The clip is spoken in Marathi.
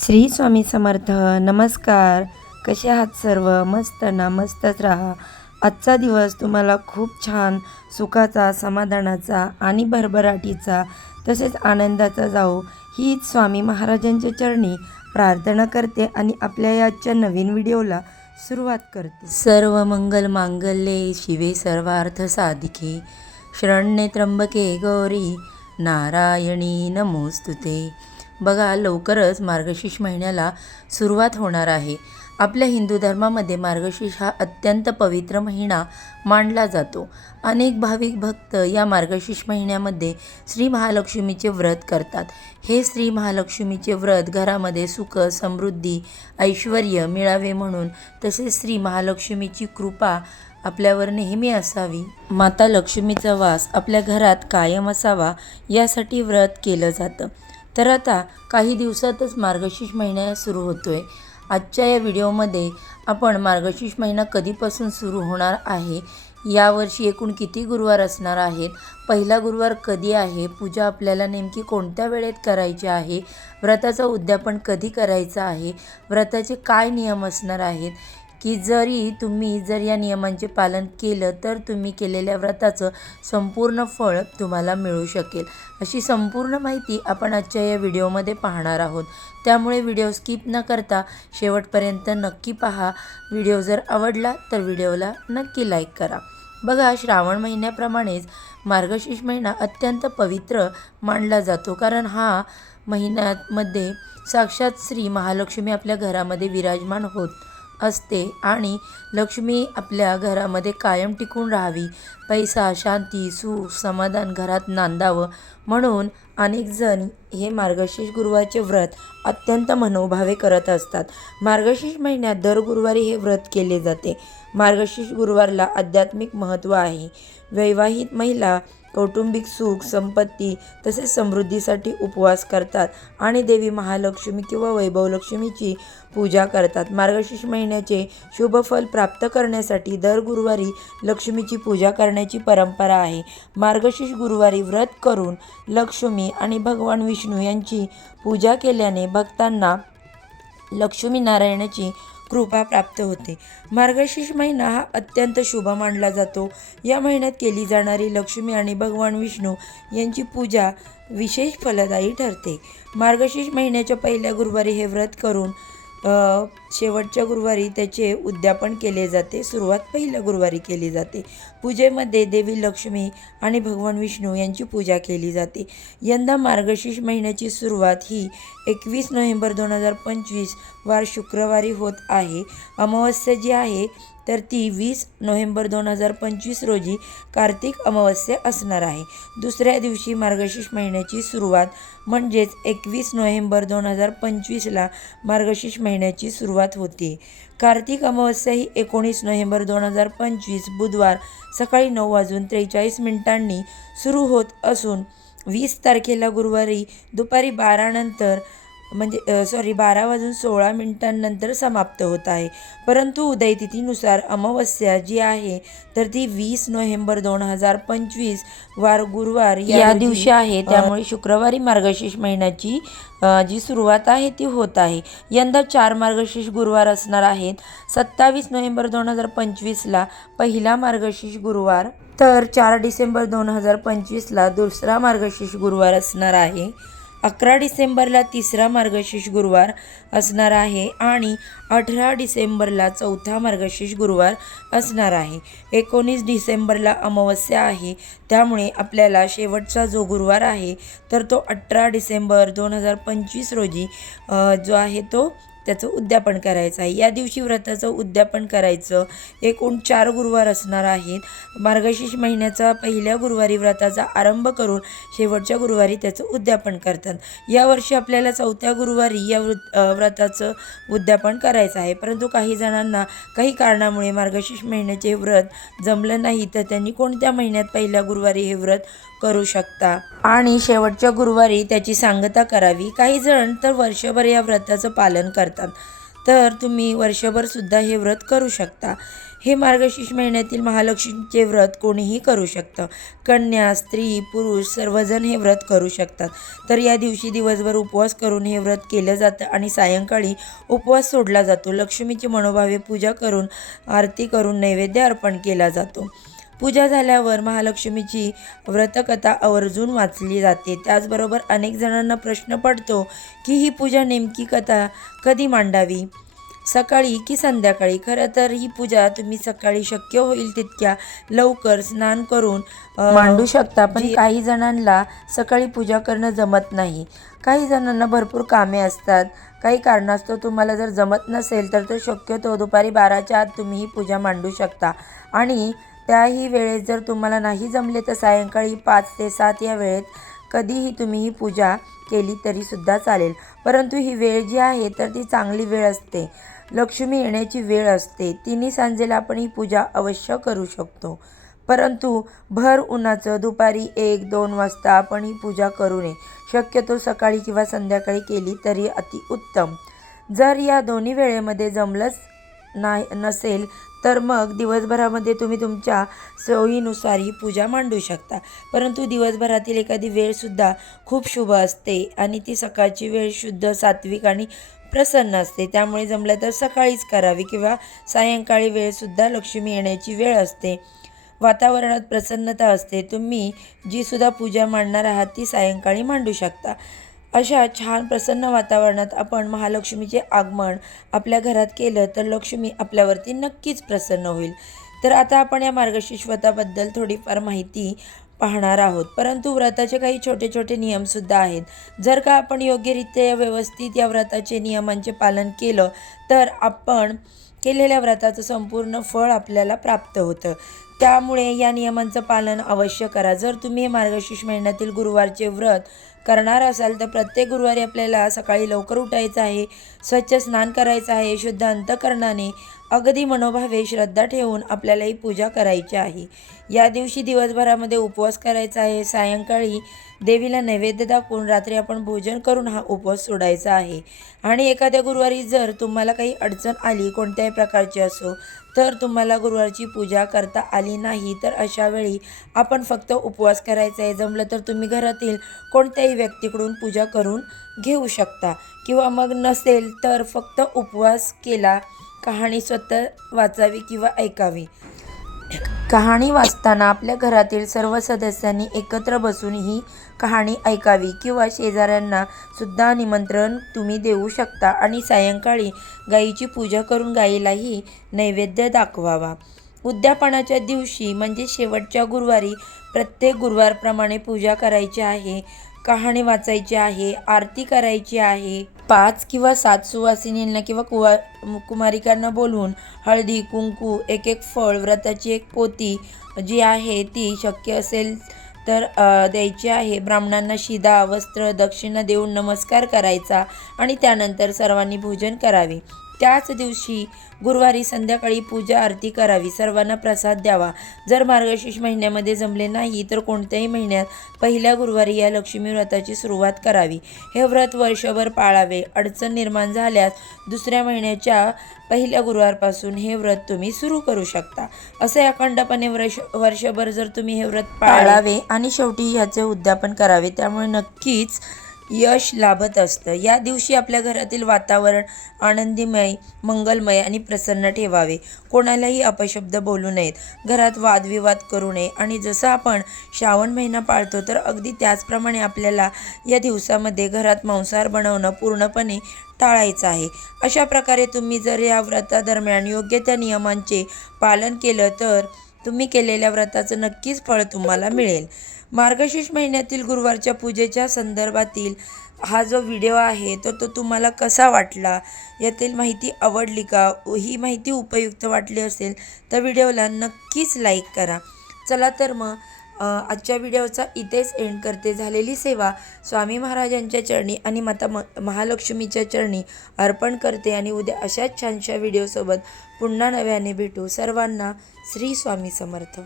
श्री स्वामी समर्थ नमस्कार. कसे आहात सर्व? मस्त ना मस्तच राहा. आजचा दिवस तुम्हाला खूप छान सुखाचा समाधानाचा आणि भरभराटीचा तसेच आनंदाचा जाओ हीच स्वामी महाराजांच्या चरणी प्रार्थना करते आणि आपल्या आजच्या नवीन व्हिडिओला सुरुवात करते. सर्व मंगल मांगल्ये शिवे सर्वार्थ साधिके. शरण्ये त्र्यंबके गौरी नारायणी नमोस्तुते. बघा लवकरच मार्गशीर्ष महिन्याला सुरुवात होणार आहे. आपल्या हिंदू धर्मामध्ये मार्गशीर्ष हा अत्यंत पवित्र महिना मानला जातो. अनेक भाविक भक्त या मार्गशीर्ष महिन्यामध्ये श्री महालक्ष्मीचे व्रत करतात. हे श्री महालक्ष्मीचे व्रत घरामध्ये सुख समृद्धी ऐश्वर मिळावे म्हणून तसेच श्री महालक्ष्मीची कृपा आपल्यावर नेहमी असावी. माता लक्ष्मीचा वास आपल्या घरात कायम असावा यासाठी व्रत केलं जातं. तर आता काही दिवसातच मार्गशीर्ष महिना सुरू होतो आहे आजच्या या व्हिडिओमध्ये आपण मार्गशीर्ष महिना कधीपासून सुरू होणार आहे? यावर्षी एकूण किती गुरुवार असणार आहेत? पहिला गुरुवार कधी आहे? पूजा आपल्याला नेमकी कोणत्या वेळेत करायची आहे? व्रताचं उद्यापन कधी करायचं आहे? व्रताचे काय नियम असणार आहेत? की जरी तुम्ही जर या नियमांचे पालन केलं तर तुम्ही केलेल्या व्रताचं संपूर्ण फळ तुम्हाला मिळू शकेल. अशी संपूर्ण माहिती आपण आजच्या या व्हिडिओमध्ये पाहणार आहोत. त्यामुळे व्हिडिओ स्किप न करता शेवटपर्यंत नक्की पहा. व्हिडिओ जर आवडला तर व्हिडिओला नक्की लाईक करा. बघा श्रावण महिन्याप्रमाणेच मार्गशीर्ष महिना अत्यंत पवित्र मानला जातो. कारण हा महिन्यामध्ये साक्षात श्री महालक्ष्मी आपल्या घरामध्ये विराजमान होत असते आणि लक्ष्मी आपल्या घरामध्ये कायम टिकून राहावी. पैसा शांती सुख समाधान घरात नांदावं म्हणून अनेकजण हे मार्गशीर्ष गुरुवारचे व्रत अत्यंत मनोभावे करत असतात. मार्गशीर्ष महिन्यात दर गुरुवारी हे व्रत केले जाते. मार्गशीर्ष गुरुवारला आध्यात्मिक महत्त्व आहे. वैवाहिक महिला कौटुंबिक सुख संपत्ती तसेच समृद्धीसाठी उपवास करतात आणि देवी महालक्ष्मी किंवा वैभवलक्ष्मीची पूजा करतात. मार्गशीर्ष महिन्याचे शुभफल प्राप्त करण्यासाठी दर गुरुवारी लक्ष्मीची पूजा करण्याची परंपरा आहे. मार्गशीर्ष गुरुवारी व्रत करून लक्ष्मी आणि भगवान विष्णू यांची पूजा केल्याने भक्तांना लक्ष्मीनारायणाची कृपा प्राप्त होते. मार्गशीर्ष महिना हा अत्यंत शुभ मानला जातो. या महिन्यात केली जाणारी लक्ष्मी आणि भगवान विष्णू यांची पूजा विशेष फलदायी ठरते. मार्गशीर्ष महिन्याच्या पहिल्या गुरुवारी हे व्रत करून शेवटच्या गुरुवारी त्याचे उद्यापन केले जाते. सुरुवात पहिल्या गुरुवारी केली जाते. पूजेमध्ये देवी लक्ष्मी आणि भगवान विष्णू यांची पूजा केली जाते. यंदा मार्गशीर्ष महिन्याची सुरुवात ही एकवीस नोव्हेंबर दोन हजार पंचवीस वार शुक्रवारी होत आहे. अमावस्या जी आहे तर ती वीस नोव्हेंबर दोन हजार पंचवीस रोजी कार्तिक अमावस्या असणार आहे. दुसऱ्या दिवशी मार्गशीर्ष महिन्याची सुरुवात म्हणजेच एकवीस नोव्हेंबर दोन हजार पंचवीसला मार्गशीर्ष महिन्याची सुरुवात होते. कार्तिक अमावस्या ही एकोणीस नोव्हेंबर दोन हजार पंचवीस बुधवार सकाळी नऊ वाजून त्रेचाळीस मिनिटांनी सुरू होत असून वीस तारखेला गुरुवारी दुपारी बारानंतर म्हणजे सॉरी बारा वाजून सोळा मिनिटांनंतर समाप्त होत आहे. परंतु उदयतिथीनुसार अमावस्या जी आहे तर ती वीस नोव्हेंबर दोन हजार पंचवीस वार गुरुवार या दिवशी आहे. त्यामुळे शुक्रवारी मार्गशीर्ष महिन्याची जी सुरुवात आहे ती होत आहे. यंदा चार मार्गशीर्ष गुरुवार असणार आहेत. सत्तावीस नोव्हेंबर दोन हजार पंचवीसला पहिला मार्गशीर्ष गुरुवार तर चार डिसेंबर दोन हजार पंचवीसला दुसरा मार्गशीर्ष गुरुवार असणार आहे. अकरा डिसेंबरला तिसरा मार्गशीर्ष गुरुवार असणार आहे आणि अठरा डिसेंबरला चौथा मार्गशीर्ष गुरुवार असणार आहे. एकोणीस डिसेंबरला अमावस्या आहे. त्यामुळे आपल्याला शेवटचा जो गुरुवार आहे तर तो अठरा डिसेंबर दोन हजार पंचवीस रोजी जो आहे तो त्याचं उद्यापन करायचं आहे. या दिवशी व्रताचं उद्यापन करायचं. एकूण चार गुरुवार असणार आहेत. मार्गशीर्ष महिन्याचा पहिल्या गुरुवारी व्रताचा आरंभ करून शेवटच्या गुरुवारी त्याचं उद्यापन करतात. यावर्षी आपल्याला चौथ्या गुरुवारी या व्रत व्रताचं उद्यापन करायचं आहे. परंतु काही जणांना काही कारणामुळे मार्गशीर्ष महिन्याचे व्रत जमलं नाही. तर त्यांनी कोणत्या महिन्यात पहिल्या गुरुवारी हे व्रत करू शकता. आणि शेवटच्या गुरुवारी त्याची सांगता करावी. काही जण तर वर्षभर या व्रताचं पालन करतात. तर तुम्ही वर्षभरसुद्धा हे व्रत करू शकता. हे मार्गशीर्ष महिन्यातील महालक्ष्मीचे व्रत कोणीही करू शकतं. कन्या स्त्री पुरुष सर्वजण हे व्रत करू शकतात. तर या दिवशी दिवसभर उपवास करून हे व्रत केलं जातं आणि सायंकाळी उपवास सोडला जातो. लक्ष्मीची मनोभावे पूजा करून आरती करून नैवेद्य अर्पण केला जातो. पूजा झाल्यावर महालक्ष्मीची व्रतकथा आवर्जून वाचली जाते. त्याचबरोबर अनेक जणांना प्रश्न पडतो की ही पूजा नेमकी कथा कधी मांडावी? सकाळी की संध्याकाळी? खरं तर ही पूजा तुम्ही सकाळी शक्य होईल तितक्या लवकर स्नान करून मांडू शकता पण काही जणांना सकाळी पूजा करणं जमत नाही. काही जणांना भरपूर कामे असतात. काही कारणास्तव तुम्हाला जर जमत नसेल तर तो शक्यतो दुपारी बाराच्या आत तुम्ही ही पूजा मांडू शकता. आणि त्याही वेळेत जर तुम्हाला नाही जमले तर सायंकाळी पाच ते सात या वेळेत कधीही तुम्ही ही पूजा केली तरीसुद्धा चालेल. परंतु ही वेळ जी आहे तर ती चांगली वेळ असते. लक्ष्मी येण्याची वेळ असते. तिन्ही सांजेला आपण ही पूजा अवश्य करू शकतो. परंतु भर उन्हाचं दुपारी एक दोन वाजता आपण ही पूजा करू नये. शक्यतो सकाळी किंवा संध्याकाळी केली तरी अतिउत्तम जर या दोन्ही वेळेमध्ये जमलंच नाही नसेल तर मग दिवसभरामध्ये तुम्ही तुमच्या सोयीनुसार ही पूजा मांडू शकता. परंतु दिवसभरातील एखादी वेळसुद्धा खूप शुभ असते आणि ती सकाळची वेळ शुद्ध सात्विक आणि प्रसन्न असते. त्यामुळे जमलं तर सकाळीच करावी किंवा सायंकाळी वेळसुद्धा लक्ष्मी येण्याची वेळ असते. वातावरणात प्रसन्नता असते. तुम्ही जी सुद्धा पूजा मांडणार आहात ती सायंकाळी मांडू शकता. अशा छान प्रसन्न वातावरणात आपण महालक्ष्मीचे आगमन आपल्या घरात केलं तर लक्ष्मी आपल्यावरती नक्कीच प्रसन्न होईल. तर आता आपण या मार्गशीर्ष व्रताबद्दल थोडीफार माहिती पाहणार आहोत. परंतु व्रताचे काही छोटे छोटे नियमसुद्धा आहेत. जर का आपण योग्यरित्या व्यवस्थित या व्रताचे नियमांचे पालन केलं तर आपण केलेल्या व्रताचं संपूर्ण फळ आपल्याला प्राप्त होतं. त्यामुळे या नियमांचं पालन अवश्य करा. जर तुम्ही मार्गशीर्ष महिन्यातील गुरुवारचे व्रत करणार असाल तर प्रत्येक गुरुवारी आपल्याला सकाळी लवकर उठायचं आहे स्वच्छ स्नान करायचं आहे शुद्ध अंतकरणाने अगदी मनोभावे श्रद्धा ठेवून आपल्याला ही पूजा करायची आहे. या दिवशी दिवसभरामध्ये उपवास करायचा आहे. सायंकाळी देवीला नैवेद्य दाखवून रात्री आपण भोजन करून हा उपवास सोडायचा आहे. आणि एखाद्या गुरुवारी जर तुम्हाला काही अडचण आली कोणत्याही प्रकारची असो तर तुम्हाला गुरुवारची पूजा करता आली नाही तर अशावेळी आपण फक्त उपवास करायचा आहे. जमलं तर तुम्ही घरातील कोणत्याही व्यक्तीकडून पूजा करून घेऊ शकता. किंवा मग नसेल तर फक्त उपवास केला कहाणी स्वतः वाचावी किंवा ऐकावी. कहाणी वाचताना आपल्या घरातील सर्व सदस्यांनी एकत्र बसून ही कहाणी ऐकावी किंवा शेजाऱ्यांना सुद्धा निमंत्रण तुम्ही देऊ शकता आणि सायंकाळी गायीची पूजा करून गायीलाही नैवेद्य दाखवावा. उद्यापनाच्या दिवशी म्हणजे शेवटच्या गुरुवारी प्रत्येक गुरुवारप्रमाणे पूजा करायची आहे. कहाणी वाचायची आहे आरती करायची आहे. पाच किंवा सात सुवासिनींना किंवा कुवा कुमारिकांना बोलवून हळदी कुंकू एक एक फळ व्रताची एक पोती जी आहे ती शक्य असेल तर द्यायची आहे. ब्राह्मणांना शिदा वस्त्र दक्षिणा देऊन नमस्कार करायचा आणि त्यानंतर सर्वांनी भोजन करावे. त्याच दिवशी गुरुवारी संध्याकाळी पूजा आरती करावी. सर्वांना प्रसाद द्यावा. जर मार्गशीर्ष महिन्यामध्ये जमले नाही तर कोणत्याही महिन्यात पहिल्या गुरुवारी या लक्ष्मी व्रताची सुरुवात करावी. हे व्रत वर्षभर पाळावे. अडचण निर्माण झाल्यास दुसऱ्या महिन्याच्या पहिल्या गुरुवारपासून हे व्रत तुम्ही सुरू करू शकता. असे अखंडपणे वर्ष वर्षभर जर तुम्ही हे व्रत पाळावे आणि शेवटी ह्याचे उद्यापन करावे त्यामुळे नक्कीच यश लाभत असतं. या दिवशी आपल्या घरातील वातावरण आनंदीमय मंगलमय आणि प्रसन्न ठेवावे. कोणालाही अपशब्द बोलू नयेत. घरात वादविवाद करू नये. आणि जसं आपण श्रावण महिना पाळतो तर अगदी त्याचप्रमाणे आपल्याला या दिवसामध्ये घरात मांसाहार बनवणं पूर्णपणे टाळायचं आहे. अशा प्रकारे तुम्ही जर या व्रतादरम्यान योग्य त्या नियमांचे पालन केलं तर तुम्ही केलेल्या व्रताचं नक्कीच फळ तुम्हाला मिळेल. मार्गशीर्ष महिन्यातील गुरुवारच्या पूजेच्या संदर्भातील हा जो व्हिडिओ आहे तर तो तुम्हाला कसा वाटला? यातील माहिती आवडली का? ही माहिती उपयुक्त वाटली असेल तर व्हिडिओला नक्कीच लाईक करा. चला तर मग आजच्या व्हिडिओचा इथेच एंड करते. झालेली सेवा स्वामी महाराजांच्या चरणी आणि माता म महालक्ष्मीच्या चरणी अर्पण करते आणि उद्या अशाच छानशा व्हिडिओसोबत पुन्हा नव्याने भेटू. सर्वांना श्री स्वामी समर्थ.